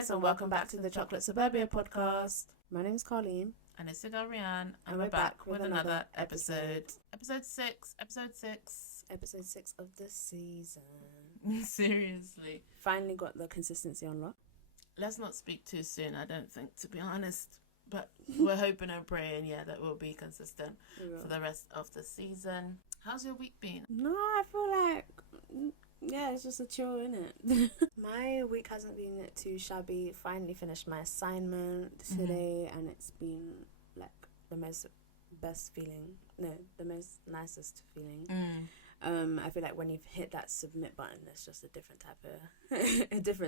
guys, and welcome back to the Chocolate Suburbia podcast. My name's Colleen. And it's Sigal Rianne, and we're back with another episode. Episode 6. Episode 6 of the season. Seriously. Finally got the consistency on lock. Let's not speak too soon, I don't think, to be honest. But we're hoping and praying, that we'll be consistent for the rest of the season. How's your week been? No, I feel like, it's just a chill, innit? My week hasn't been too shabby. Finally finished my assignment today, and it's been like the most nicest feeling. I feel like when you've hit that submit button, it's just a different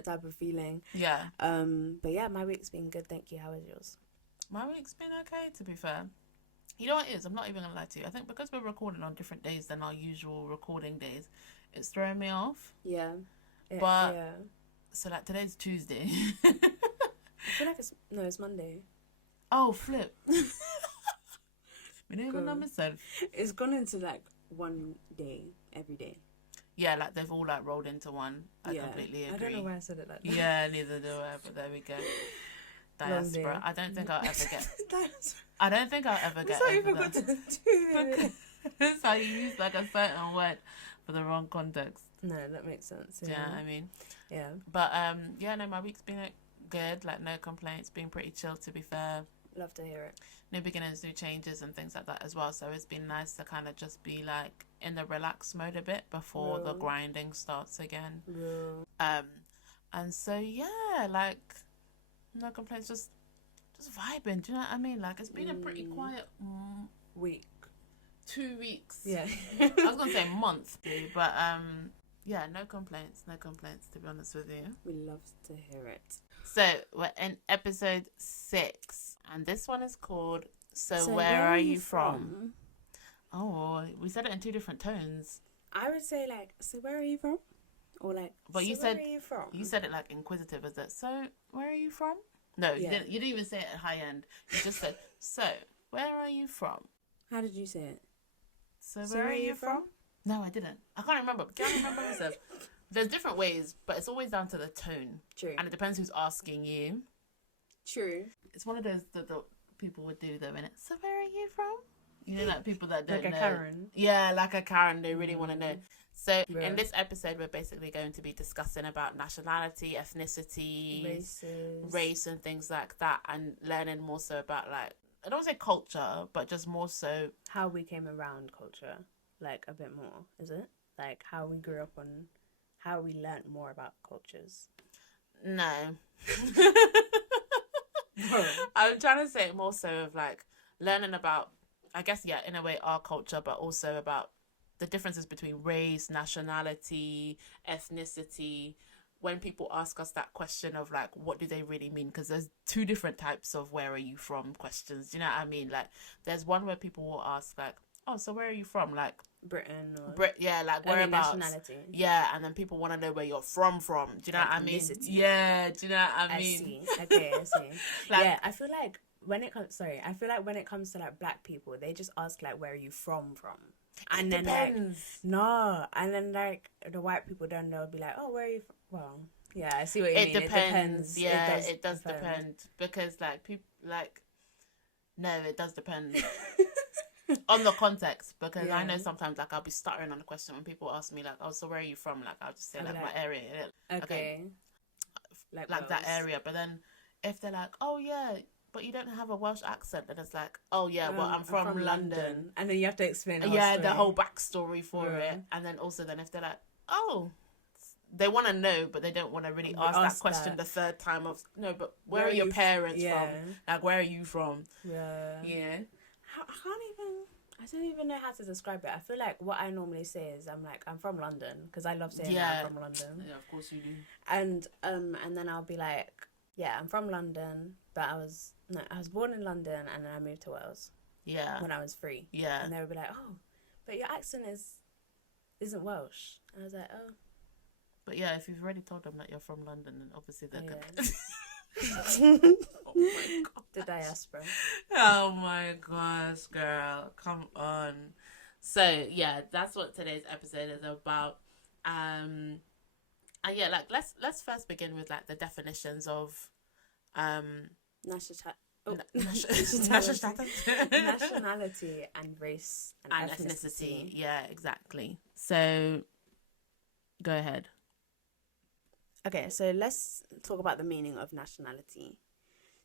type of feeling. Yeah. But yeah, my week's been good, thank you. How was yours? My week's been okay, to be fair. You know what it is? I'm not even gonna lie to you. I think because we're recording on different days than our usual recording days, it's throwing me off. Yeah. So like today's Tuesday. I feel like it's Monday. Oh, flip. We don't even know myself. It's gone into like one day every day. Yeah, like they've all like rolled into one. I completely agree. I don't know why I said it like that. Yeah, neither do I, but there we go. Diaspora. I don't think I'll ever get. I don't think I'll ever get. It's not even got to do it. That's how you use like a certain word for the wrong context. No, that makes sense. Yeah, I mean. Yeah. But my week's been good. Like no complaints. Been pretty chill, to be fair. Love to hear it. New beginnings, new changes, and things like that as well. So it's been nice to kind of just be like in the relax mode a bit before the grinding starts again. And so like no complaints, just vibing. Do you know what I mean? Like it's been a pretty quiet week. 2 weeks. Yeah. I was gonna say month, but no complaints, to be honest with you. We love to hear it. So we're in episode 6, and this one is called So Where Are You From? Oh, we said it in 2 different tones. I would say like, so where are you from? Or like, but you said, where are you from? You said it like inquisitive, is it? So where are you from? No, you didn't even say it at high end. You just said, so where are you from? How did you say it? So where are you from? No, I didn't. I can't remember. Can't remember myself. There's different ways, but it's always down to the tone. True. And it depends who's asking you. True. It's one of those that people would do though, innit? So where are you from? You know, like people that don't know. Like a Karen. Yeah, like a Karen. They really want to know. So in this episode, we're basically going to be discussing about nationality, ethnicity, race and things like that, and learning more so about like, I don't want to say culture, but just more so how we came around culture, like a bit more, is it? Like how we grew up on, how we learnt more about cultures. No. I'm trying to say more so of like learning about, I guess, in a way, our culture, but also about the differences between race, nationality, ethnicity. When people ask us that question of like, what do they really mean? Because there's 2 different types of where are you from questions. Do you know what I mean? Like, there's one where people will ask like, oh, so where are you from? Like Britain or like whereabouts? Nationality. Yeah, and then people want to know where you're from. Do you know what I mean? Yeah, do you know what I mean? I see. Okay, I see. Like, I feel like when it comes to like black people, they just ask like, where are you from? And then depends. And then like the white people don't know, be like, oh, where are you from? Well, yeah, I see what you mean. It depends. Yeah, it does depend. Because like people it does depend. On the context, because I know sometimes like I'll be stuttering on a question when people ask me like, oh, so where are you from? Like I'll just say like my area. Okay. Like that area. But then if they're like, oh yeah, but you don't have a Welsh accent, then it's like, oh yeah, well I'm from London. And then you have to explain the whole backstory for it. And then also then if they're like, oh, they want to know, but they don't want to really ask that question the third time of, no, but where are your parents from? Like, where are you from? Yeah. I don't even know how to describe it. I feel like what I normally say is I'm from London, because I love saying I'm from London. Yeah, of course you do. And then I'll be like, I'm from London, but I was born in London and then I moved to Wales. Yeah. When I was 3. Yeah. And they would be like, oh, but your accent isn't Welsh. And I was like, oh. But yeah, if you've already told them that you're from London, then obviously they're good. Oh my god. The diaspora. Oh my gosh, girl. Come on. So yeah, that's what today's episode is about. And yeah, like let's first begin with like the definitions of Nationality. nationality Nationality and race and and ethnicity. ethnicity. Yeah, exactly. So go ahead. Okay, so let's talk about the meaning of nationality.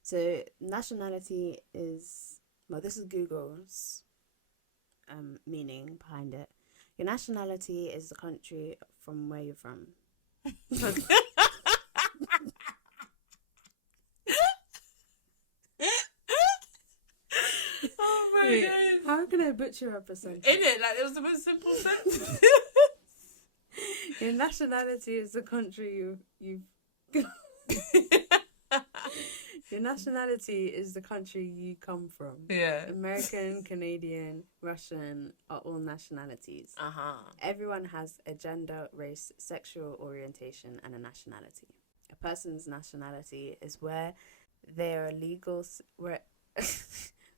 So nationality is, well, this is Google's meaning behind it. Your nationality is the country from where you're from. Oh my Wait, god! how can I butcher up a sentence? In it, like it was the most simple sentence. Your nationality is the country you've. Your nationality is the country you come from. Yeah. American, Canadian, Russian are all nationalities. Everyone has a gender, race, sexual orientation, and a nationality. A person's nationality is where they are legal.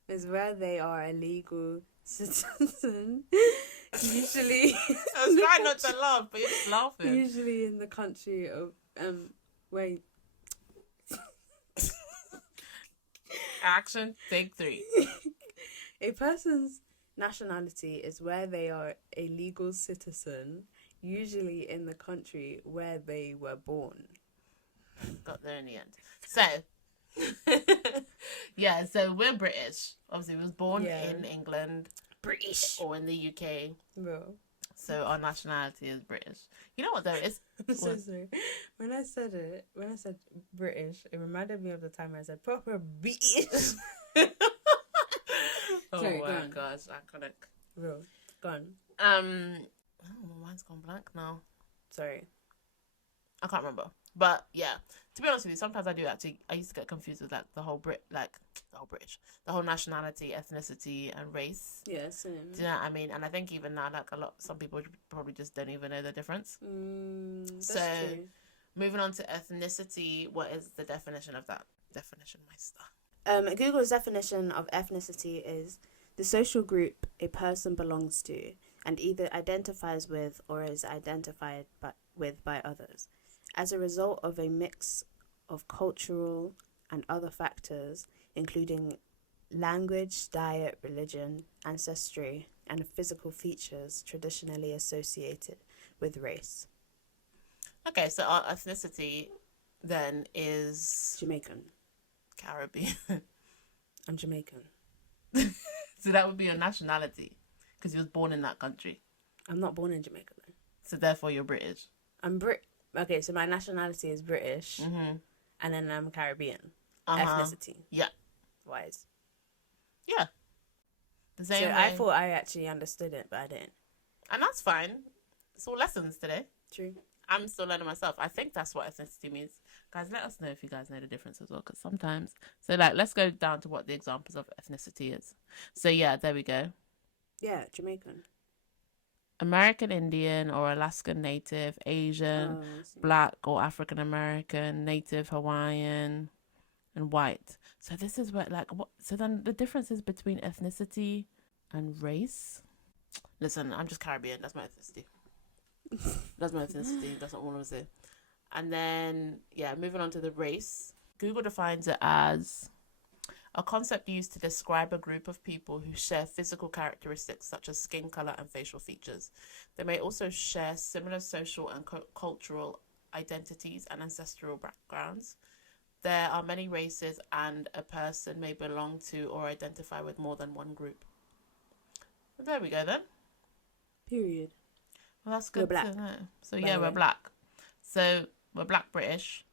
Is where they are a legal citizen. Usually. I was trying not to laugh, but you're just laughing. Usually in the country of wait. Action, take 3. A person's nationality is where they are a legal citizen, usually in the country where they were born. Got there in the end. So, yeah, so we're British. Obviously, we was born in England. British. Or in the UK. Bro. So our nationality is British. You know what though? I'm so sorry. When I said British, it reminded me of the time I said proper British. Sorry, my gosh, iconic. Bro, gone. Oh, my mind's gone blank now. Sorry. I can't remember. But yeah, to be honest with you, sometimes I used to get confused with like the whole the whole nationality, ethnicity, and race. Yeah, same. Do you know what I mean? And I think even now, like some people probably just don't even know the difference. That's true. Moving on to ethnicity, what is the definition of that? Definition, Meister. Google's definition of ethnicity is the social group a person belongs to and either identifies with or is identified by others. As a result of a mix of cultural and other factors, including language, diet, religion, ancestry, and physical features traditionally associated with race. Okay, so our ethnicity then is Jamaican. Caribbean. I'm Jamaican. So that would be your nationality because you was born in that country. I'm not born in Jamaica though. So therefore you're British. Okay, so my nationality is British, and then I'm Caribbean. Ethnicity. Yeah. Wise. Yeah. The same way. I thought I actually understood it, but I didn't. And that's fine. It's all lessons today. True. I'm still learning myself. I think that's what ethnicity means. Guys, let us know if you guys know the difference as well, because sometimes... So, like, let's go down to what the examples of ethnicity is. So, yeah, there we go. Yeah, Jamaican. American Indian or Alaskan Native, Asian, Black or African American, Native Hawaiian, and white. So this is where so then the differences between ethnicity and race. Listen, I'm just Caribbean. That's my ethnicity. That's my ethnicity. That's not what I'm saying. And then moving on to the race. Google defines it as a concept used to describe a group of people who share physical characteristics such as skin color and facial features. They may also share similar social and cultural identities and ancestral backgrounds. There are many races and a person may belong to or identify with more than one group. There we go then. Period. Well, that's good. We're black. So we're black. So we're Black British,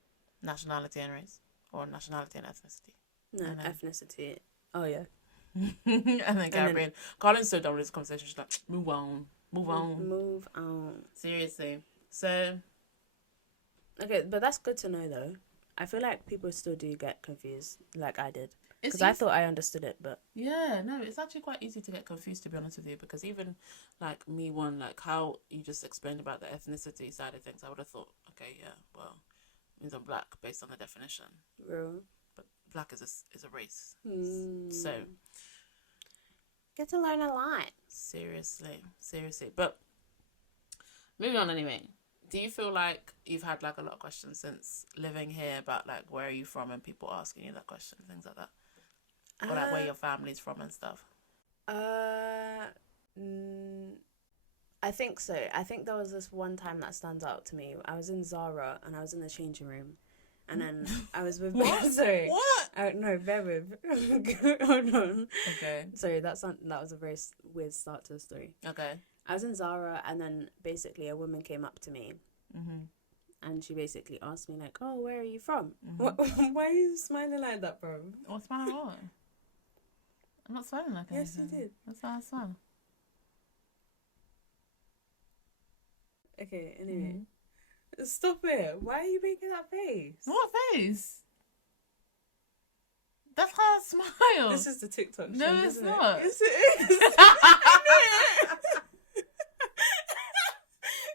nationality and race, or nationality and ethnicity. No, ethnicity. Oh, yeah. And then Caribbean. Colin's so done with this conversation. She's like, move on. Seriously. So. Okay, but that's good to know, though. I feel like people still do get confused, like I did. Because I thought I understood it, but... Yeah, no, it's actually quite easy to get confused, to be honest with you. Because even, like, how you just explained about the ethnicity side of things, I would have thought, okay, yeah, well, it means I'm black based on the definition. Real. Black is a race. So get to learn a lot. Seriously. But moving on anyway. Do you feel like you've had like a lot of questions since living here about like where are you from and people asking you that question, things like that, or like where your family's from and stuff? I think so. I think there was this one time that stands out to me. I was in Zara and I was in the changing room, and then I was with. What? Sorry. What? No, bear with. Hold on. Okay. Sorry, that was a very weird start to the story. Okay. I was in Zara, and then basically a woman came up to me, and she basically asked me like, "Oh, where are you from?" Why are you smiling like that, bro? What's smiling what? I'm not smiling like Yes, anything. you did. That's how I smile. Okay, anyway. Stop it. Why are you making that face? What face? That's how I smile. This is the TikTok No, trend, it's isn't not. It? Yes, it is.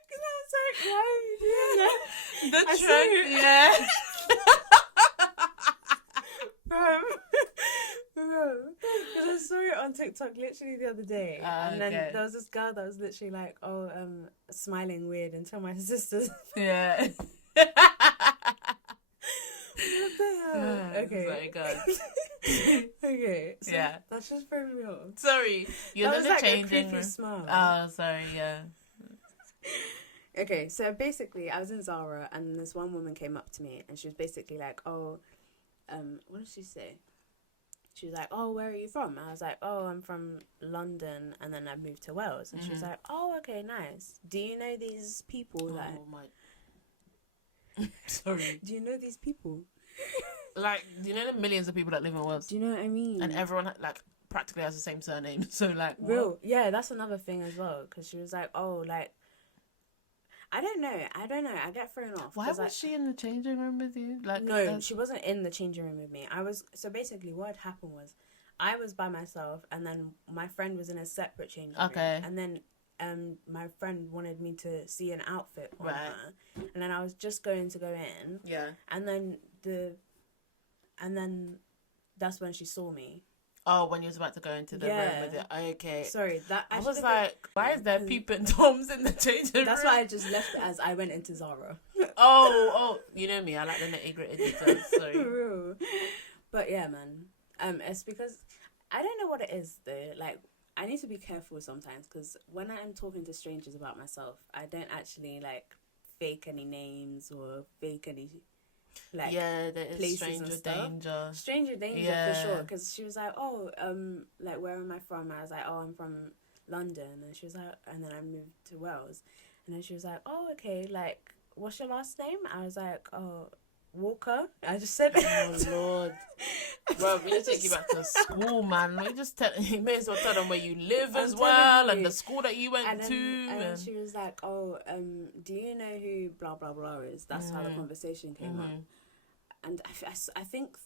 Because I was like, why are you doing that? The trend, yeah. Because I saw it on TikTok literally the other day, and then there was this girl that was literally like, "Oh, smiling weird," until my sisters. Yeah. What the hell? Okay. Sorry, God. Okay. So Yeah. That's just throwing me off. Sorry, you're That in was the like a changing creepy room. smile. Oh, sorry. Yeah. Okay, so basically, I was in Zara, and this one woman came up to me, and she was basically like, "Oh, what did she say?" She was like, "Oh, where are you from?" And I was like, "Oh, I'm from London, and then I moved to Wales." And she was like, "Oh, okay, nice. Do you know these people that?" Oh my. Sorry. Do you know these people? Like, do you know the millions of people that live in Wales? Do you know what I mean? And everyone like practically has the same surname. So like, real, what? yeah, that's another thing as well. Because she was like, "Oh, like." I don't know. I get thrown off. Why was she in the changing room with you? Like, no, she wasn't in the changing room with me. So basically what had happened was I was by myself, and then my friend was in a separate changing room. And then my friend wanted me to see an outfit on her. And then I was just going to go in. Yeah. And then that's when she saw me. Oh, when you was about to go into the room with it. Okay. Sorry, that I was like, why is there peeping toms in the changing room? That's why I just left it as I went into Zara. Oh, you know me. I like the nitty gritty details. Sorry. But yeah, man. It's because I don't know what it is though. Like, I need to be careful sometimes because when I am talking to strangers about myself, I don't actually like fake any names or fake any. Like, yeah, there is places stranger and stuff. danger. Stranger danger for sure. Because she was like, "Oh, like where am I from?" I was like, "Oh, I'm from London," and she was like, and then I moved to Wales, and then she was like, "Oh, okay. Like, what's your last name?" I was like, "Oh, Walker." I just said, "Oh Lord, bro, we need to take you back to school, man. We just you may as well tell them where you live as well and the school that you went to." And she was like, "Oh, do you know who blah blah blah is?" That's how the conversation came up. And I think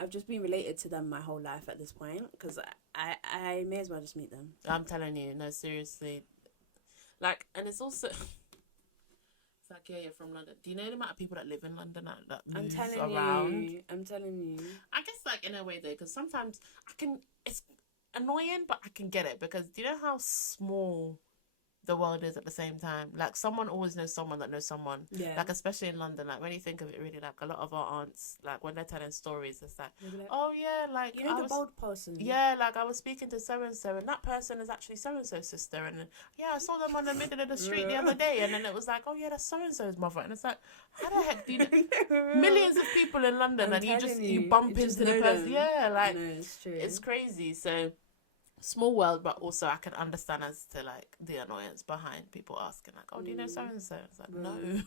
I've just been related to them my whole life at this point because I may as well just meet them. I'm telling you, no, seriously. Like, and it's also. It's like, yeah, you're from London. Do you know the amount of people that live in London that move around? I'm telling you. I guess, like, in a way, though, because sometimes it's annoying, but I can get it. Because do you know how small the world is at the same time? Like, someone always knows someone that knows someone. Yeah. Like, especially in London, like, when you think of it, really, like, a lot of our aunts, like, when they're telling stories, it's like, oh, yeah, like... You know the bold person? Yeah, like, I was speaking to so-and-so, and that person is actually so-and-so's sister, and, yeah, I saw them on the middle of the street the other day, and then it was like, oh, yeah, that's so-and-so's mother, and it's like, how the heck do you know... Millions of people in London, and you bump into the person. Yeah, like, no, it's true. It's crazy, so... Small world, but also I can understand as to like the annoyance behind people asking like, "Oh, do you know so and so?" It's like, no.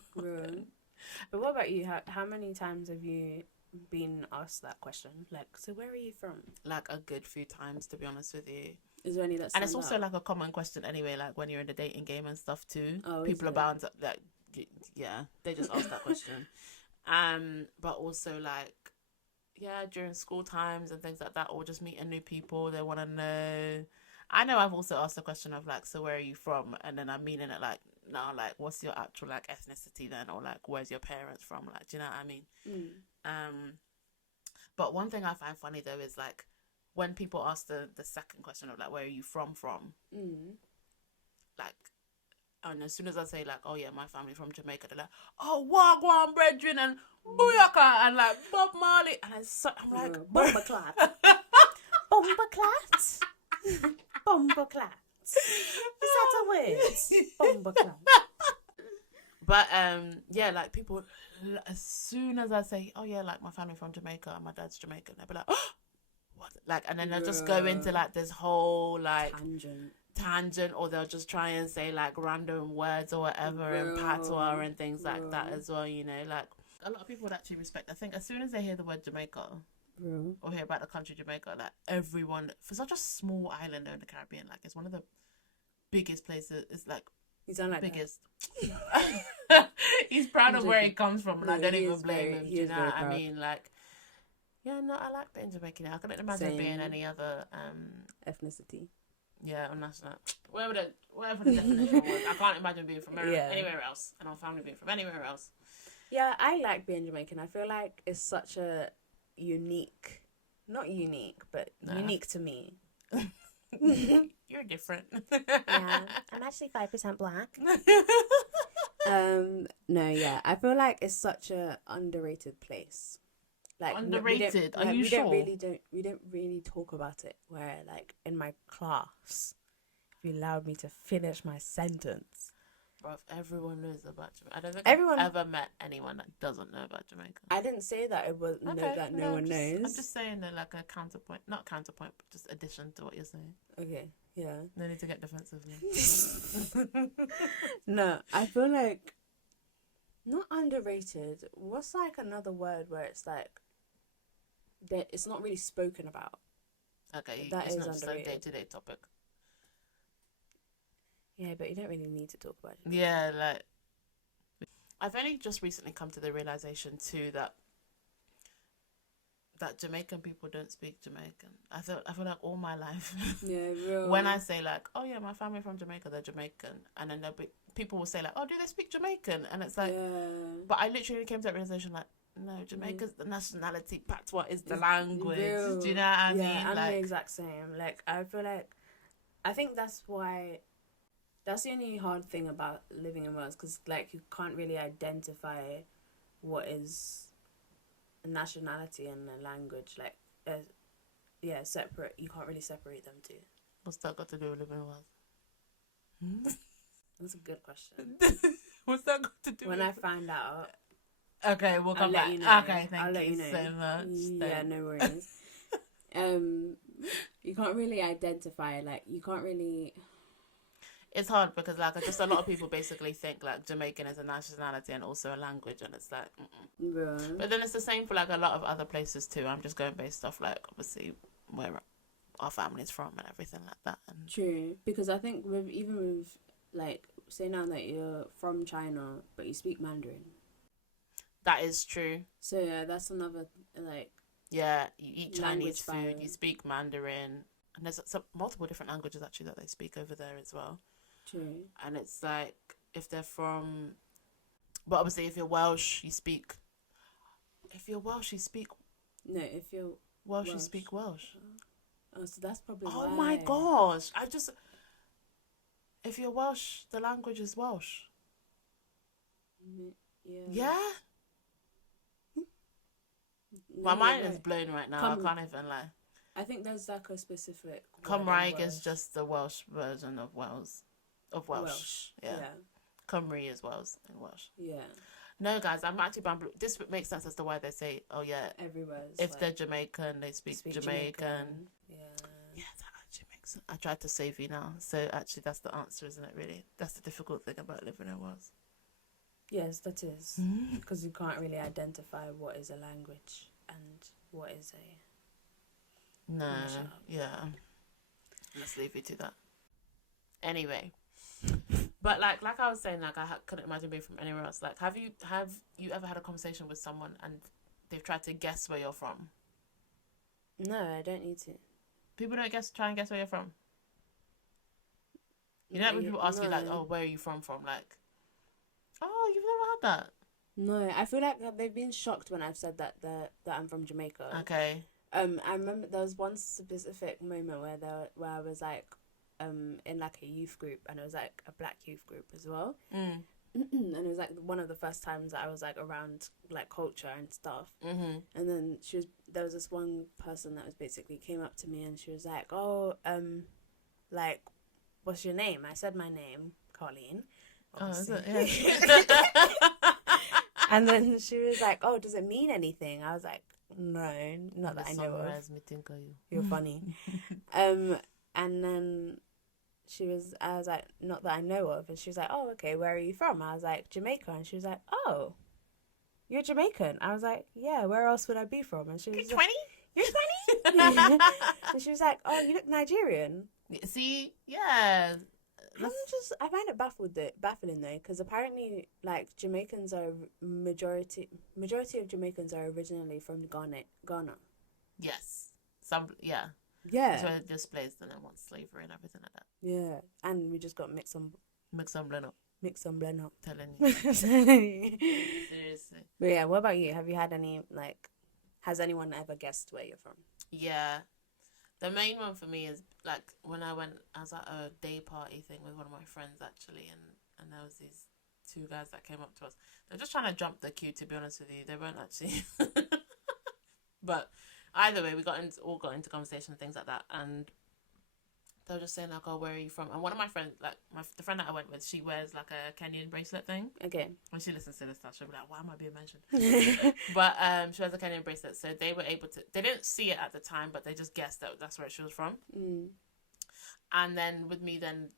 But what about you? How many times have you been asked that question? Like, so where are you from? Like a good few times, to be honest with you. Is there any that? And it's also like a common question anyway. Like when you're in the dating game and stuff too. Oh, people are bound to, like, yeah, they just ask that question. But also like. Yeah, during school times and things like that, or just meeting new people, they want to know. I know I've also asked the question of like, so where are you from? And then I'm meaning it like, no, like, what's your actual like ethnicity then, or like, where's your parents from? Like, do you know what I mean? But one thing I find funny though is like when people ask the second question of like, where are you from? Like, And as soon as I say like, oh yeah, my family from Jamaica, they're like, oh wagwan brethren and booyaka and like Bob Marley, and I'm like, bomba clat, bomba clat, bomba clat. Is that a word? Bomba clat. But yeah, like people, as soon as I say, oh yeah, like my family from Jamaica and my dad's Jamaican, they'll be like, oh, what? Like, and then they'll just go into like this whole like tangent, or they'll just try and say like random words or whatever in patois and things like that as well. You know, like a lot of people would actually respect. I think as soon as they hear the word Jamaica or hear about the country Jamaica, like everyone, for such a small island in the Caribbean, like it's one of the biggest places. It's like like biggest. He's proud of where he comes from, and I don't even blame him. Do you know what I mean? Like, yeah, no, I like being Jamaican. I couldn't imagine being any other ethnicity. Yeah, or national. Whatever the definition was. I can't imagine being from anywhere else, and our family being from anywhere else. Yeah, I like being Jamaican. I feel like it's such a unique, not unique, but unique to me. You're different. Yeah, I'm actually 5% black. No, yeah, I feel like it's such a underrated place. Like underrated? Are you sure? We don't really talk about it. Where like in my class, if you allowed me to finish my sentence. Bro, everyone knows about Jamaica. I don't think I've ever met anyone that doesn't know about Jamaica. I didn't say that it was no one knows. I'm just saying that like a counterpoint, not counterpoint, but just addition to what you're saying. Okay, yeah. No need to get defensive. No, I feel like not underrated. What's like another word where it's like that it's not really spoken about? Okay, that it's is not just a underrated. day-to-day topic. Yeah, but you don't really need to talk about it. Yeah, like I've only just recently come to the realization too that Jamaican people don't speak Jamaican. I feel like all my life. Yeah, real. When I say like, oh yeah, my family from Jamaica, they're Jamaican, and then people will say like, oh, do they speak Jamaican? And it's like, but I literally came to that realization like, no, Jamaica's the nationality. Patois is the language. Real. Do you know what I mean? Yeah, I'm like, the exact same. Like I feel like, I think that's why. That's the only hard thing about living in Wales, because like you can't really identify what is a nationality and a language. Like, separate. You can't really separate them two. What's that got to do with living in Wales? That's a good question. What's that got to do? When I find out. Okay, we'll come back. You know. Okay, thank you so much. Yeah, no worries. You can't really identify. Like, you can't really. It's hard because like just a lot of people basically think like Jamaican is a nationality and also a language, and it's like Yeah. But then it's the same for like a lot of other places too. I'm just going based off like obviously where our family's from and everything like that. And true, because I think with like say now that you're from China but you speak Mandarin. That is true. So yeah, that's another like. Yeah, you eat Chinese food, barrier. you speak Mandarin, and there's multiple different languages actually that they speak over there as well. True. And it's like if they're from, but obviously if you're Welsh, you speak. If you're Welsh, you speak. No, if you're Welsh, you speak Welsh. Oh, so that's probably. Oh why. my gosh! If you're Welsh, the language is Welsh. Yeah. Yeah. My mind is blown right now. I can't even lie. I think there's like a specific. Cymraeg is just the Welsh version of Wales. Of Welsh. Yeah. Cymru is Wales in Welsh. Yeah. No, guys, I'm actually bamboo. This makes sense as to why they say, oh yeah, everywhere. If they're Jamaican, they speak Jamaican. Yeah. Yeah, that actually makes sense. I tried to save you now. So actually that's the answer, isn't it, really? That's the difficult thing about living in Wales. Yes, that is. Because you can't really identify what is a language and what is a... No, yeah. Let's leave you to that. Anyway. But like I was saying, like I couldn't imagine being from anywhere else. Like, have you ever had a conversation with someone and they've tried to guess where you're from? No, I don't need to. People don't try and guess where you're from. You know when people ask you like, oh, where are you from? Like, oh, you've never had that. No, I feel like they've been shocked when I've said that I'm from Jamaica. Okay. I remember there was one specific moment where I was like, in like a youth group, and it was like a black youth group as well. Mm. And it was like one of the first times that I was like around like culture and stuff. Mm-hmm. And then there was this one person that was basically came up to me and she was like, "Oh, like, what's your name?" I said my name, Colleen. Obviously. Oh, is it? Yeah. And then she was like, "Oh, does it mean anything?" I was like, "No, not that I know of." Me think of you. You're funny. And then I was like, "Not that I know of." And she was like, "Oh, okay, where are you from?" I was like, "Jamaica." And she was like, "Oh, you're Jamaican?" I was like, "Yeah, where else would I be from?" And she was You're like, 20? "You're 20?" And she was like, "Oh, you look Nigerian." See? Yeah. I find it baffling though, because apparently, like, Jamaicans are majority of Jamaicans are originally from Ghana. Yes. Yeah. Yeah. That's where it displaced and then wants slavery and everything like that. Yeah, and we just got mixed and blend up. Telling you. Seriously. But yeah, what about you? Have you had any, like, has anyone ever guessed where you're from? Yeah. The main one for me is, like, when I was at a day party thing with one of my friends, actually, and there was these two guys that came up to us. They were just trying to jump the queue, to be honest with you. They weren't actually. But either way, we all got into conversation and things like that, and they were just saying, like, "Oh, where are you from?" And one of my friends, like, the friend that I went with, she wears, like, a Kenyan bracelet thing. Okay. When she listens to this stuff, she'll be like, "Why am I being mentioned?" But she wears a Kenyan bracelet, so they were able to. They didn't see it at the time, but they just guessed that that's where she was from. Mm. And then with me, then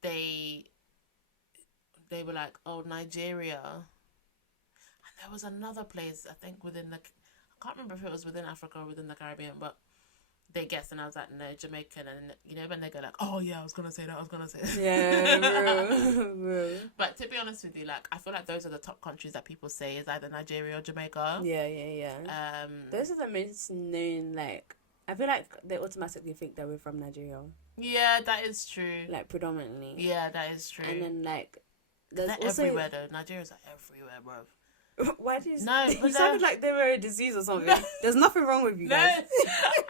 they were like, "Oh, Nigeria." And there was another place, I think, I can't remember if it was within Africa or within the Caribbean, but they guessed, and I was like, "No, Jamaican." And you know when they go like, "Oh yeah, I was gonna say that. Yeah, bro. But to be honest with you, like, I feel like those are the top countries that people say is either Nigeria or Jamaica. Yeah. Those are the most known. Like, I feel like they automatically think that we're from Nigeria. Yeah, that is true. Like, predominantly. Yeah, that is true. And then, like, they're also everywhere though. Nigeria's like everywhere, bro. Why do you? No, you sounded like they were a disease or something. There's nothing wrong with you guys.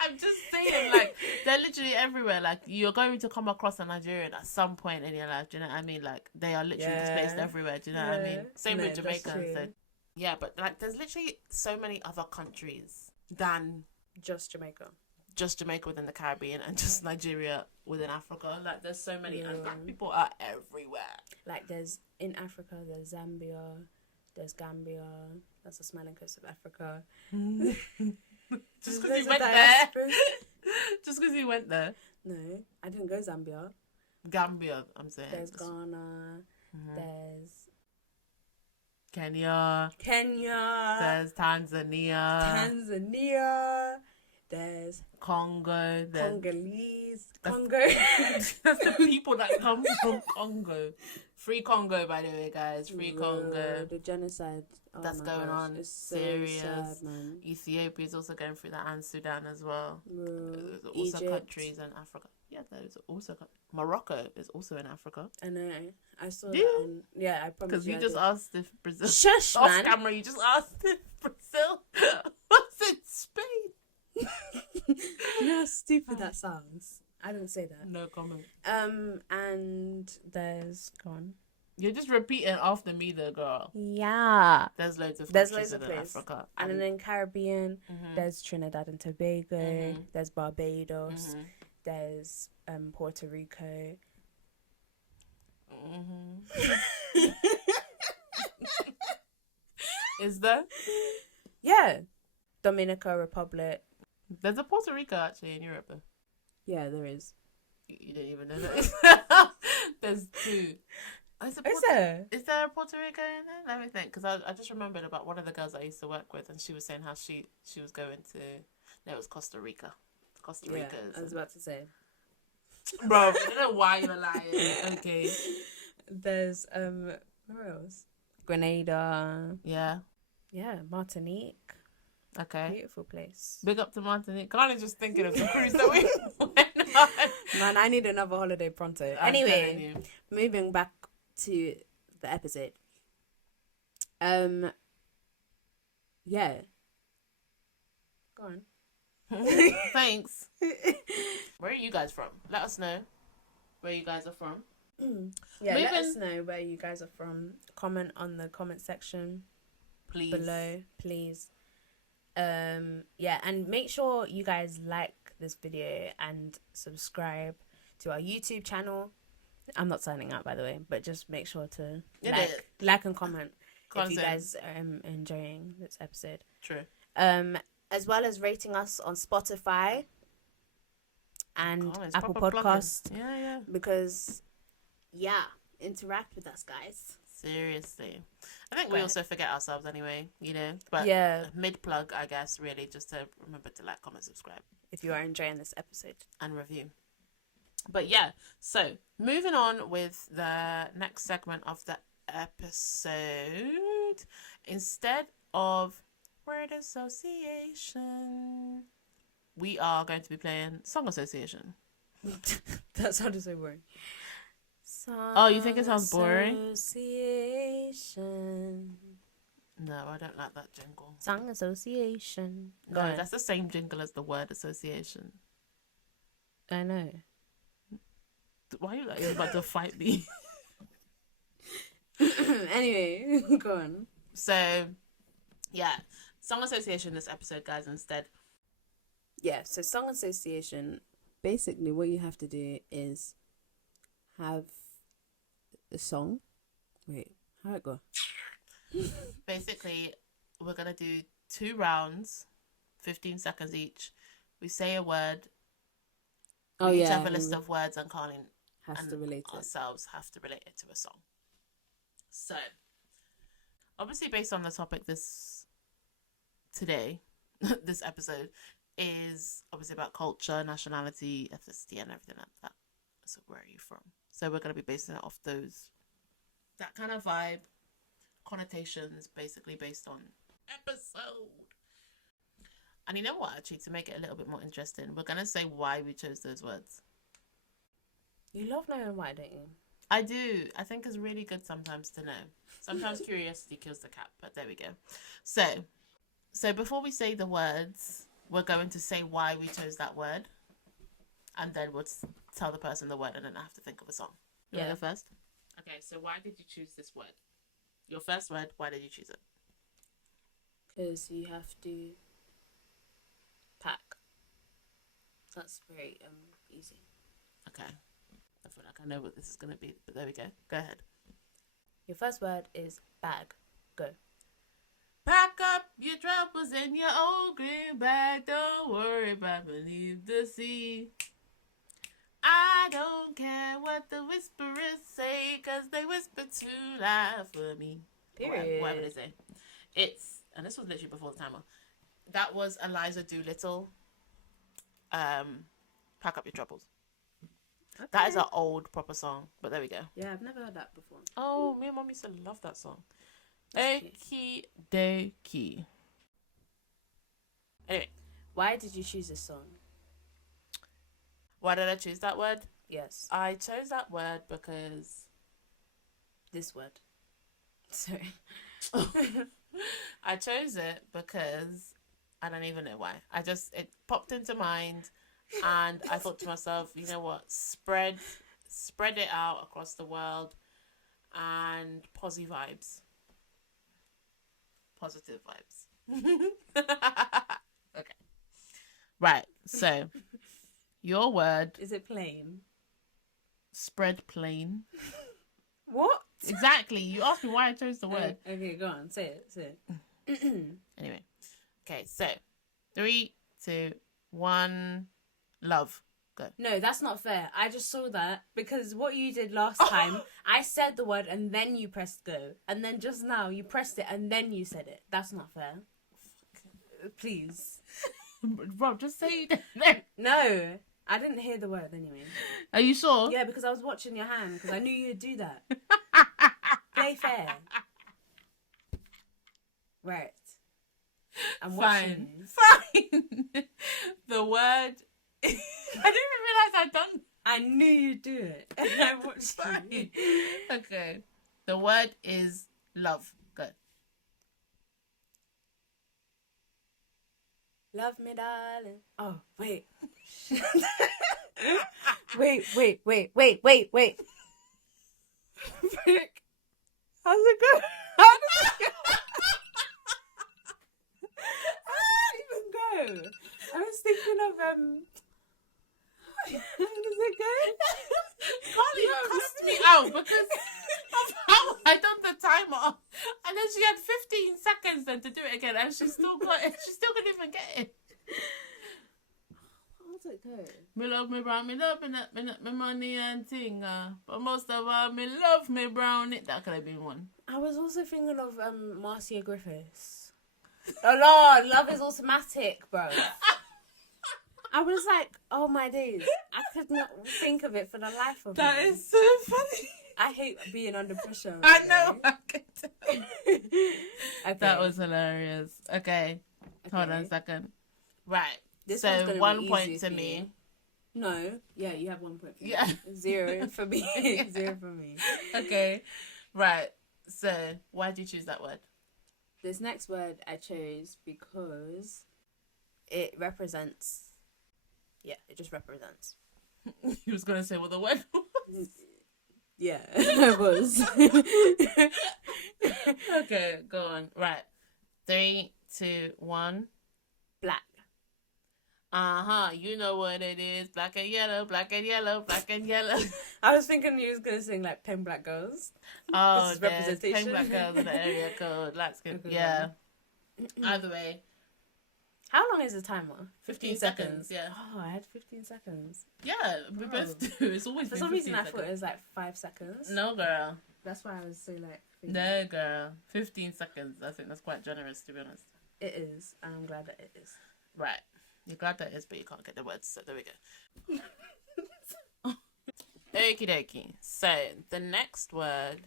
I'm just saying, like, they're literally everywhere. Like, you're going to come across a Nigerian at some point in your life. Do you know what I mean? Like, they are literally displaced everywhere. Do you know what I mean? Same with Jamaica. So, yeah, but like, there's literally so many other countries than just Jamaica. Just Jamaica within the Caribbean and just Nigeria within Africa. Like, there's so many, and black people are everywhere. Like, in Africa, there's Zambia. There's Gambia. That's the smiling coast of Africa. Just because you went there. Just because you went there. No, I didn't go Zambia. Gambia, I'm saying. There's Ghana. Mm-hmm. There's Kenya. There's Tanzania. There's Congo. Congolese. Congo. That's the people that come from Congo. Free Congo, by the way, guys. Free Congo. The genocide that's going on. It's so serious. Sad, man. Ethiopia is also going through that, and Sudan as well. There's also Egypt. Countries in Africa. Yeah, there's also Morocco is also in Africa. I know. I saw that. I promise. Because you just asked if Brazil. Shush, off man. camera, you just asked if Brazil was in Spain. You know how stupid that sounds. I didn't say that. No comment. And there's go on. You're just repeating after me, though, girl. Yeah. There's loads of places. Africa. And then in Caribbean, there's Trinidad and Tobago. There's Barbados. There's Puerto Rico. Is there? Yeah. Dominican Republic. There's a Puerto Rico actually in Europe, though. Yeah, there is. You don't even know that. There's two. Is there a Puerto Rico in there? Let me think, because I just remembered about one of the girls I used to work with, and she was saying how she was going to. No, it was Costa Rica. Costa Rica. Yeah, I was about to say. Bro, I don't know why you're lying. Okay. There's where else? Grenada. Yeah. Yeah, Martinique. Okay. Beautiful place. Big up to Martinique. Can't just thinking of the cruise that we went on. Man, I need another holiday pronto. Anyway, moving back to the episode. Yeah. Go on. Thanks. Where are you guys from? Let us know. where you guys are from. Yeah, let us know where you guys are from. Comment on the comment section Please. below, please. Yeah, and make sure you guys like this video and subscribe to our YouTube channel. I'm not signing out, by the way, but just make sure to like and comment if you guys are enjoying this episode. True. As well as rating us on Spotify and Apple Podcast. Yeah. Because, interact with us, guys. Seriously. I think we also forget ourselves anyway, you know. But mid-plug, I guess, really, just to remember to like, comment, subscribe. If you are enjoying this episode. And review. But yeah, so moving on with the next segment of the episode. Instead of word association, we are going to be playing song association. That sounded so boring. Oh, you think it sounds boring? Association. No, I don't like that jingle. Song association. No, that's the same jingle as the word association. I know. Why are you like you're about to fight me? Anyway, go on. So, yeah, song association this episode, guys. Instead, so song association. Basically, what you have to do is have a song. Wait, how it go? Basically, we're gonna do 2 rounds, 15 seconds each. We say a word. We each have a list of words, and Colin has to relate it. Ourselves have to relate it to a song. So, obviously, based on the topic this episode is obviously about culture, nationality, ethnicity, and everything like that. So, where are you from? So, we're going to be basing it off that kind of vibe, connotations, basically based on episode. And you know what, actually, to make it a little bit more interesting, we're going to say why we chose those words. You love knowing why, don't you? I do. I think it's really good sometimes to know. Sometimes curiosity kills the cat, but there we go. So before we say the words, we're going to say why we chose that word. And then we'll tell the person the word, and then I have to think of a song. You want to go first? Okay, so why did you choose this word? Your first word, why did you choose it? Because you have to pack. That's very easy. Okay. I feel like I know what this is going to be, but there we go. Go ahead. Your first word is bag. Go. Pack up your troubles in your old green bag. Don't worry about beneath the sea. I don't care what the whisperers say, 'cause they whisper too loud for me. Period. Whatever they say. And this was literally before the timer. That was Eliza Doolittle. Pack Up Your Troubles. Okay. That is an old proper song, but there we go. Yeah, I've never heard that before. Oh, me and Mom used to love that song. Okie dokie. Anyway. Why did you choose this song? Why did I choose that word? Yes. I chose that word because... This word. Sorry. I chose it because... I don't even know why. It popped into mind... And I thought to myself, you know what? Spread it out across the world, and positive vibes. Okay. Right. So, your word. Is it plain? Spread plain. What? Exactly. You asked me why I chose the word. Okay, go on. Say it. Anyway. Okay. So, 3, 2, 1. Love. Go. No, that's not fair. I just saw that because what you did last time, I said the word and then you pressed go. And then just now you pressed it and then you said it. That's not fair. Please. Rob, just say it. No, I didn't hear the word anyway. Are you sure? Yeah, because I was watching your hand because I knew you'd do that. Play fair. Right. I'm watching you. Fine. The word... I didn't even realise I'd done. I knew you'd do it. I watched you. Okay. The word is love. Good. Love me, darling. Oh, wait. wait. Frick. How's it go? How does it go? How does it even go? I was thinking of how does it go? Carly cussed me out because of how I done the timer, and then she had 15 seconds then to do it again, and she still couldn't even get it. How does it go? Me love me brown, me love me money and thing, but most of all, me love me brown. That could have been one. I was also thinking of Marcia Griffiths. Oh Lord, love is automatic, bro. I was like, oh my days. I could not think of it for the life of me. That is so funny. I hate being under pressure. I know. I can tell. Okay. That was hilarious. Okay. Hold on a second. Right. This so one's gonna be 1 easy point to for me. you. No. Yeah, you have 1 point for me. Yeah. 0 for me. 0 for me. Okay. Right. So why did you choose that word? This next word I chose because it represents. Yeah, it just represents. He was going to say what the word was. Yeah, I was. Okay, go on. Right. 3, 2, 1. Black. You know what it is. Black and yellow, black and yellow, black and yellow. I was thinking you was going to sing like 10 black girls. Oh, This is there's representation. 10 black girls in the area code. Light skin. Okay, Yeah. Either way. How long is the timer? 15 seconds, yeah. Oh, I had 15 seconds. Yeah, we both do. It's always For been some reason, 15 I seconds. thought it was like 5 seconds. No, girl. That's why I was so like. thinking. No, girl. 15 seconds. I think that's quite generous, to be honest. It is. I'm glad that it is. Right. You're glad that is, but you can't get the words, so there we go. Okie dokie. So, the next word,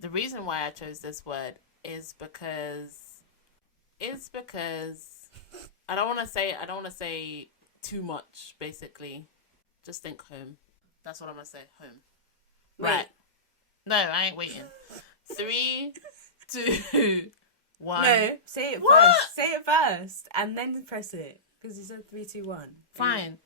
the reason why I chose this word is because I don't want to say too much, basically. Just think home. That's what I'm going to say, home. Wait. Right. No, I ain't waiting. 3, 2, 1. No, say it What? first. Say it first, and then press it. Because you said 3, 2, 1. Fine.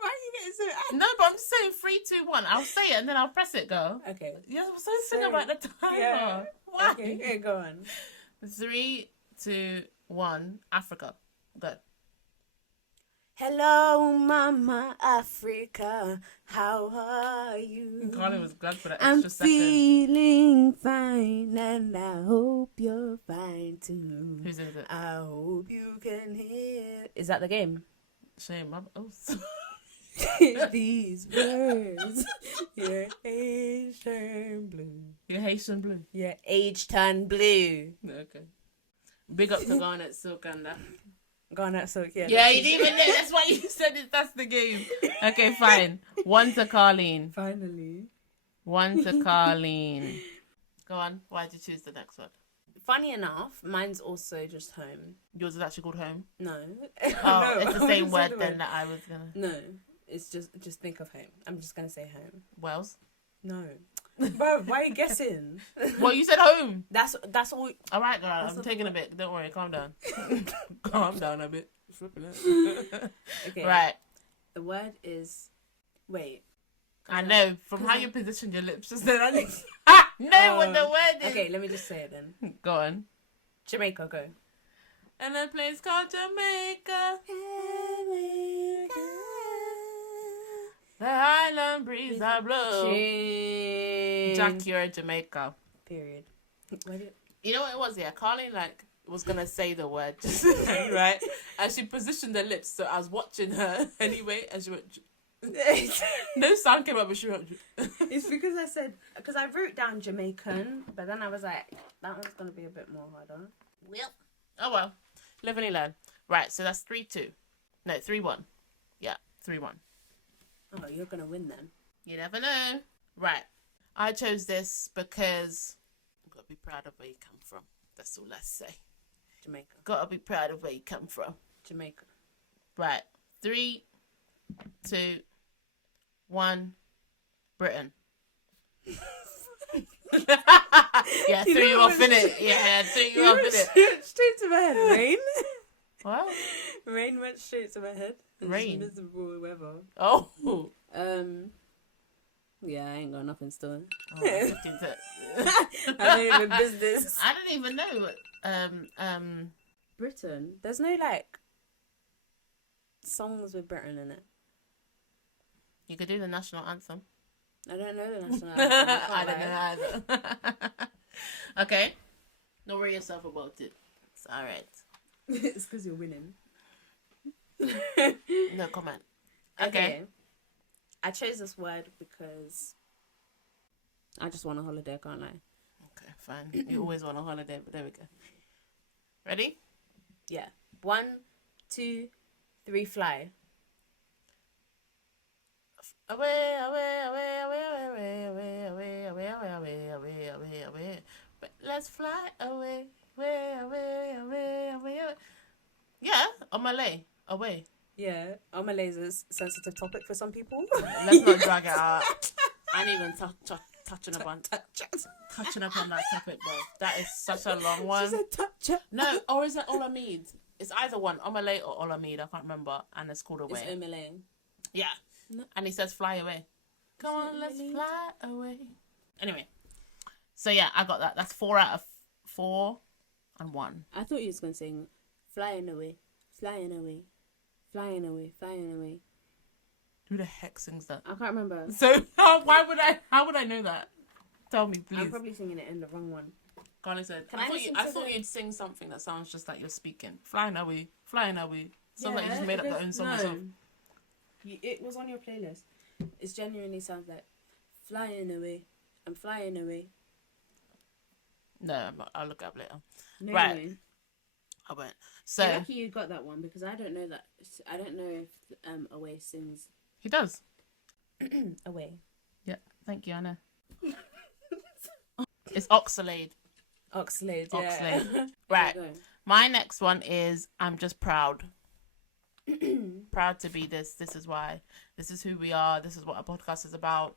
Why are you getting so angry? No, but I'm just saying 3, 2, 1. I'll say it and then I'll press it, girl. Okay. You're so sick about the timer. Yeah. Why? Okay, go on. 3, 2, 1. Africa. Go. Hello, Mama Africa. How are you? Carly was glad for that I'm extra second. feeling fine, and I hope you're fine too. Whose is it? I hope you can hear. Is that the game? Shame. Oh. These words, your age turned blue. You're Haitian blue. Your age turned blue. Okay. Big up to Garnet Silk and that. Garnet Silk, yeah. Yeah, you didn't even know. That's why you said it. That's the game. Okay, fine. 1 to Carleen. Finally. 1 to Carleen. Go on. Why did you choose the next one? Funny enough, mine's also just home. Yours is actually called home. No. Oh, No, it's the I same wouldn't say word the then that I was gonna. No, it's just think of home. I'm just gonna say home. Wales. No. Bro, why are you guessing? Well, you said home. That's all. All right, girl. That's I'm not taking the a bit. Don't worry. Calm down. Calm down a bit. Okay. Right. The word is. Wait. I know. From how you positioned your lips just then, I know what the word is. Okay, let me just say it then. Go on. Jamaica, go. And a place called Jamaica. The island breeze I blow. Jack, you're Jamaica. Period. You know what it was? Yeah, Carly was gonna say the word, just right, and she positioned her lips. So I was watching her anyway, and she went. No sound came up, but she went. It's because I wrote down Jamaican, but then I was like, that one's gonna be a bit more harder. Well, oh well, live and you learn. Right, so that's 3-2. No, 3-1. Yeah, 3-1. Oh, you're gonna win then. You never know. Right, I chose this because I've got to be proud of where you come from. That's all I say. Jamaica. Got to be proud of where you come from. Jamaica. Right, 3, 2, 1. Britain. Yeah, threw you off in it. Yeah, threw you off in it. Straight to my head, Rain. What? Rain went straight to my head. It's Rain? miserable weather. Oh. Yeah, I ain't got nothing still. Oh, I I don't even business. I don't even know. Britain. There's no like songs with Britain in it. You could do the national anthem. I don't know the national anthem. I don't know either. Okay. Don't worry yourself about it. It's alright. It's because you're winning. No comment. Okay. I chose this word because I just want a holiday, can't I? Okay, fine. You always want a holiday, but there we go. Ready? Yeah. 1, 2, 3, fly. Away, away, away, away, away, away, away, away, away, away, away, away. But let's fly away, away, away, away, away. Yeah, on Malay, away. Yeah, Malay is a sensitive topic for some people. Let's not drag it out. I ain't even touching up on that topic, bro. That is such a long one. She said touch it. No, or is it Olamide? It's either one, Omalay or Olamide. I can't remember. And it's called Away. It's Malay. Yeah. No. And he says fly away. Come on, let's fly away. Anyway. So yeah, I got that. That's 4 out of 4 and 1. I thought you was going to sing flying away, flying away, flying away, flying away. Who the heck sings that? I can't remember. So how would I know that? Tell me, please. I'm probably singing it in the wrong one. Carly said, I thought you'd sing something that sounds just like you're speaking. Flying away, flying away. Sounds like you just made up your own song yourself. It was on your playlist. It genuinely sounds like flying away. I'm flying away. No, I'll look up later. No, Right. Way. I won't. So You're lucky you got that one because I don't know that. I don't know if Away sings he does. Away. Yeah, thank you, Anna. It's Oxalade. Oxlade, yeah. Oxlade. Right. My next one is I'm just proud. Proud to be this. This is why. This is who we are. This is what our podcast is about.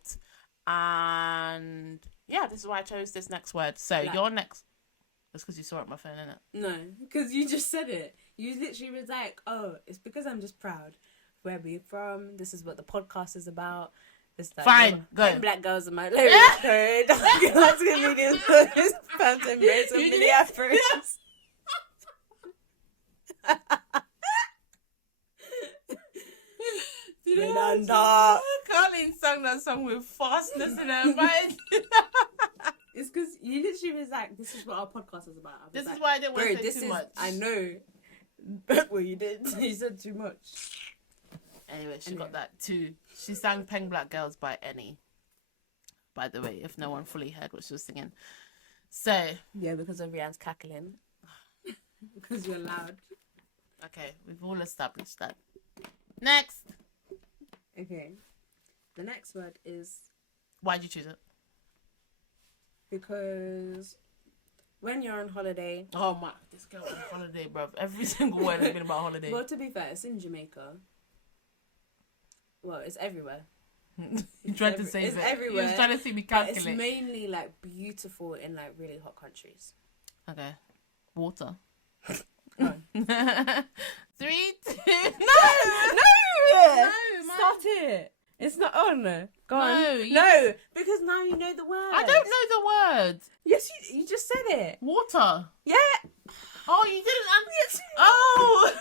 And yeah, this is why I chose this next word. So your next. That's because you saw it on my phone, innit? No, because you just said it. You literally was like, "Oh, it's because I'm just proud. Where we're from. This is what the podcast is about." This Fine, go. Black girls in my lyrics. Dark comedians, fountain braids, and mini afros. Colleen sang that song with fastness in her mind. It's because you literally was like, "This is what our podcast is about." This is why I didn't want to say too much. I know. Well, you did. You said too much. Anyway, she got that too. She sang Peng Black Girls by Annie. By the way, if no one fully heard what she was singing. So. Yeah, because of Rianne's cackling. Because you're loud. Okay, we've all established that. Next. Okay. The next word is... Why'd you choose it? Because when you're on holiday... Oh my, this girl on holiday, bruv. Every single word has been about holiday. Well, to be fair, it's in Jamaica. Well, it's everywhere. You tried to say it's it. Everywhere. You was trying to see me But calculate. it's mainly like beautiful in like really hot countries. Okay. Water. Oh. 3, 2... No! Start it. It's not on. Go on. No, because now you know the word. I don't know the word. Yes, you just said it. Water. Yeah. Oh, you didn't. Oh.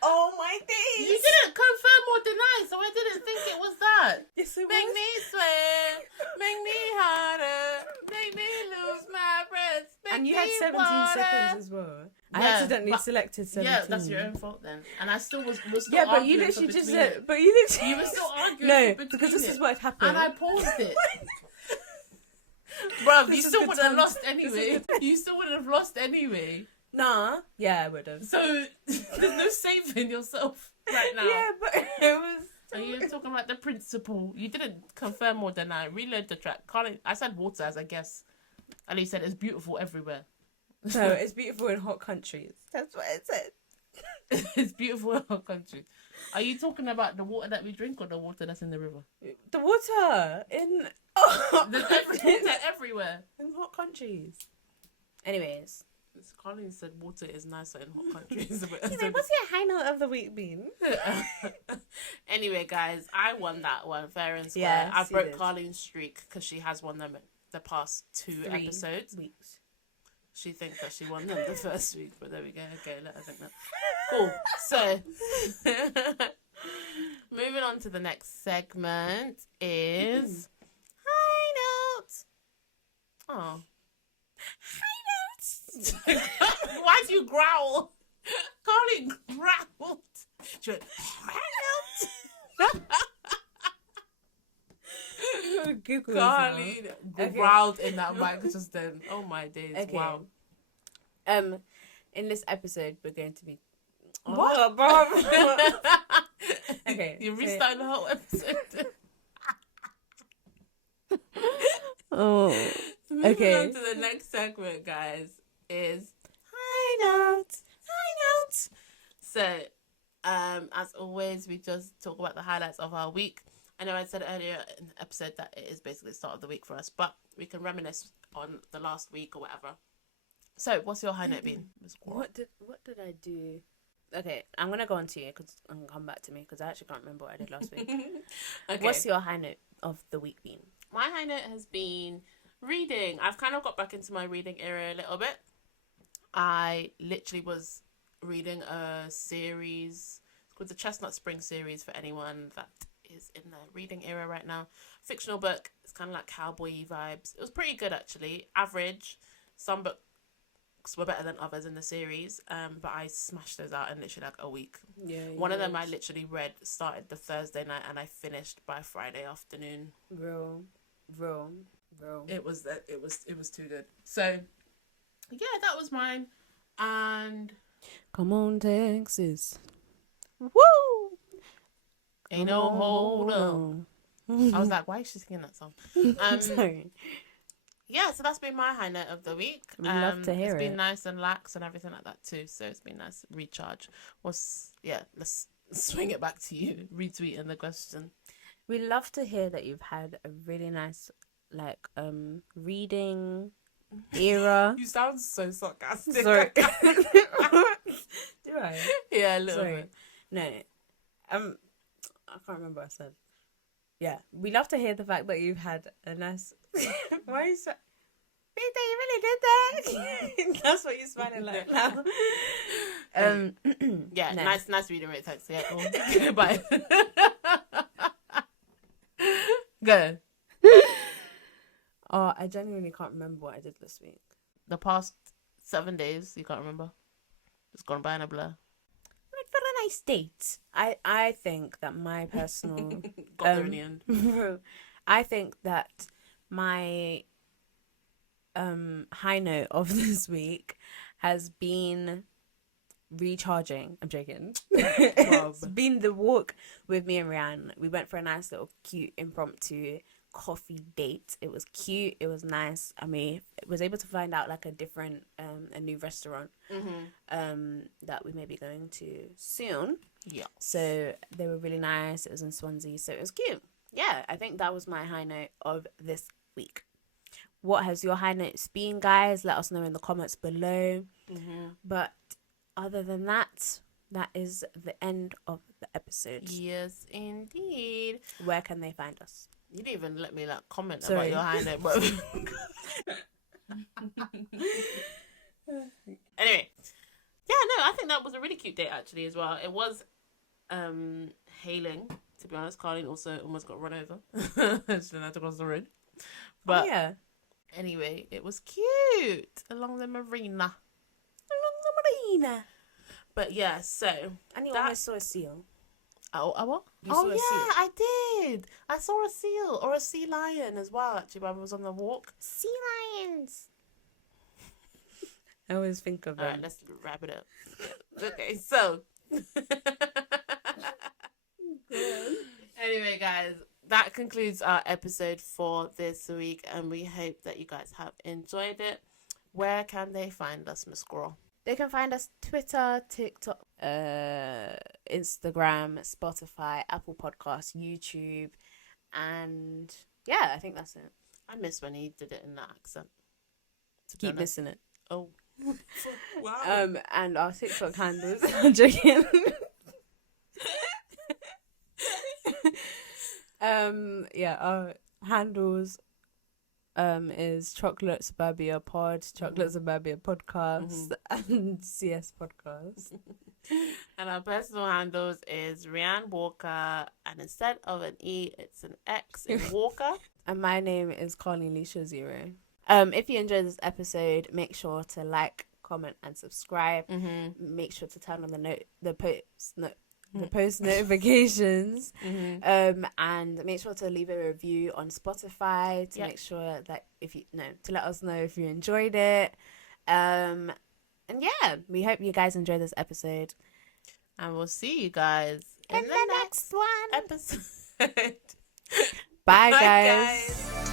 Oh my days. You didn't confirm or deny, so I didn't think it was that. Yes, it Make was. me sweat. Make me harder. Make me lose my breath. Make And you me had 17 water. seconds as well. I Yeah, accidentally selected 17. Yeah, that's your own fault then. And I still was still Yeah, but you arguing literally for just between said. it. But you literally. You were still arguing. No, for because this between is it. what happened. And I paused it. Bruv, This you is still good would have time. lost anyway. You still would have lost anyway. Nah. Yeah, I would have. So there's no saving yourself right now. Yeah, but it was. Are you talking about the principle? You didn't confirm or deny. Reload the track. I said water as a guess. Ali said it's beautiful everywhere. No, it's beautiful in hot countries. That's what it said. It's beautiful in our country. Are you talking about the water that we drink or the water that's in the river? The water in. There's water everywhere. In hot countries. Anyways, Colleen said water is nicer in hot countries. Anyway, what's your high note of the week been? Anyway, guys, I won that one fair and square. Yes, I you broke did. Carleen's streak because she has won them the past 2 episodes. Weeks. She thinks that she won them the first week, but there we go. Okay, let her think that. Cool. So, moving on to the next segment is high notes. Oh. High notes. Why do you growl? Carly growled. She went, high notes. Carly growled in that mic just then. Oh my days. Okay. Wow. In this episode, we're going to be. What? Okay. You're restarting the whole episode. Oh. Moving on to the next segment, guys, is high notes. High notes. So, as always, we just talk about the highlights of our week. I know I said earlier in the episode that it is basically the start of the week for us, but we can reminisce on the last week or whatever. So, what's your high note been, Ms. Quora? What did I do? Okay, I'm gonna go on to you because I'm gonna come back to me because I actually can't remember what I did last week. Okay. What's your high note of the week been? My high note has been reading. I've kind of got back into my reading era a little bit. I literally was reading a series called the Chestnut Spring series for anyone that is in the reading era right now. Fictional book. It's kind of like cowboy vibes. It was pretty good actually. Average. Some books were better than others in the series, but I smashed those out in literally like a week. Yeah. One of them I literally started the Thursday night and I finished by Friday afternoon. Bro. It was too good. So yeah, that was mine. And come on, Texas. Woo! Ain't no hold on. I was like, why is she singing that song? Sorry. Yeah, so that's been my high note of the week. We'd love to hear it. It's been nice and lax and everything like that too. So it's been nice recharge. Let's swing it back to you. Retweeting the question. We love to hear that you've had a really nice reading era. You sound so sarcastic. Sorry. Do I? Yeah, a little bit. No. I can't remember what I said. Yeah, we love to hear the fact that you've had a nice. Why are you so? You really did that. That's what you're smiling like now. Yeah, no. nice reading rate. Thanks. Yeah, cool. Bye. Go. Oh, I genuinely can't remember what I did this week. The past 7 days, you can't remember. It's gone by in a blur. For a nice date. I think that my personal got there in the end. I think that my high note of this week has been recharging. I'm joking. It's been the walk with me and Rianne. We went for a nice little cute impromptu coffee date. It was cute. It was nice. I mean, was able to find out like a new restaurant that we may be going to soon. Yeah. So they were really nice. It was in Swansea, so it was cute. Yeah, I think that was my high note of this week. What has your high notes been, guys? Let us know in the comments below. But other than that, that is the end of the episode. Yes, indeed. Where can they find us? You didn't even let me comment about your high note. But anyway, yeah, no, I think that was a really cute date actually as well. It was hailing, to be honest. Carlene also almost got run over. She didn't have to cross the road. But yeah. Anyway, it was cute along the marina. But yeah, so and you almost saw a seal. Oh, what? You saw a seal. I did. I saw a seal or a sea lion as well. Actually, when I was on the walk. Sea lions. I always think of them. All right, let's wrap it up. Okay, so. Anyway, guys, that concludes our episode for this week, and we hope that you guys have enjoyed it. Where can they find us, Miss Squirrel? They can find us Twitter, TikTok, Instagram, Spotify, Apple Podcasts, YouTube, and yeah, I think that's it. I miss when he did it in that accent. Keep missing it. Oh. Wow. And our TikTok handles. I'm joking. Yeah, our handles is Chocolate Suburbia Pod, Chocolate Suburbia Podcast, and CS Podcast. And our personal handles is Rianne Walker, and instead of an E, it's an X in Walker. And my name is Carly Leisha Zero. If you enjoyed this episode, make sure to like, comment, and subscribe. Make sure to turn on the post notifications. And make sure to leave a review on Spotify to make sure that to let us know if you enjoyed it. And yeah, we hope you guys enjoyed this episode. And we'll see you guys in the next one episode. Bye, guys.